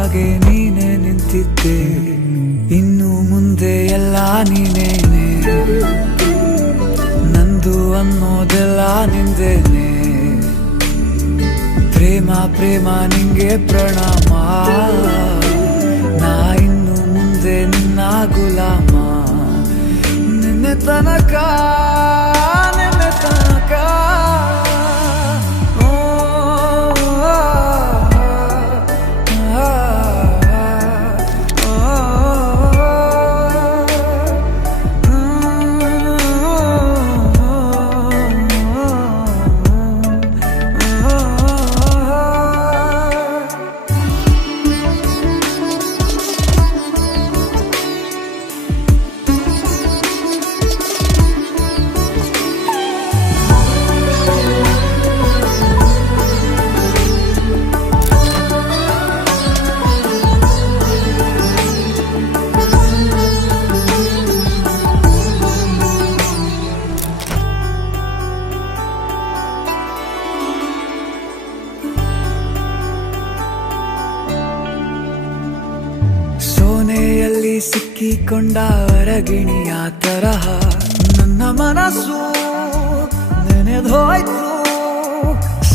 ಹಾಗೆ ನೀನೆ ನಿಂತಿದ್ದೆ, ಇನ್ನು ಮುಂದೆ ಎಲ್ಲ ನೀನೇನೆ, ನಂದು ಅನ್ನೋದೆಲ್ಲ ನಿಂದೇನೆ. ಪ್ರೇಮ ಪ್ರೇಮ ನಿಂಗೆ ಪ್ರಣಾಮ, ನಾ ಇನ್ನು ಮುಂದೆ ನಿನ್ನ ಗುಲಾಮ. ನಿನ್ನೆ ತನಕ ನಿನ್ನೆ ತನಕ ಸೋನೆಯಲ್ಲಿ ಸಿಕ್ಕಿಕೊಂಡ ಅರಗಿಣಿಯ ತರಹ ನನ್ನ ಮನಸ್ಸು ನೆನೆದೋಯ್ತು.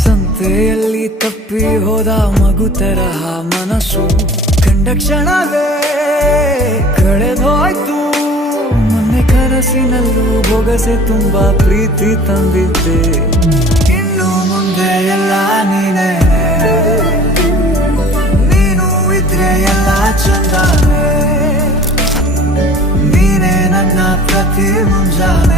ಸಂತೆಯಲ್ಲಿ ತಪ್ಪಿ ಹೋದ ಮಗು ತರಹ ಮನಸ್ಸು ಕಂಡ ಕ್ಷಣವೇ ಕಳೆದೋಯ್ತು. ಮೊನ್ನೆ ಕನಸಿನಲ್ಲೂ ಬೊಗಸೆ ತುಂಬಾ ಪ್ರೀತಿ ತಂದಿದ್ದೆ, ಇನ್ನು ಮುಂದೆ ಎಲ್ಲ ನೀನೇ, ನೀನು ಇದ್ರೆ ಎಲ್ಲ ಚಂದಾನೆ, ನೀನೇ ನನ್ನ ಪ್ರತಿ ಮುಂಜಾನೆ.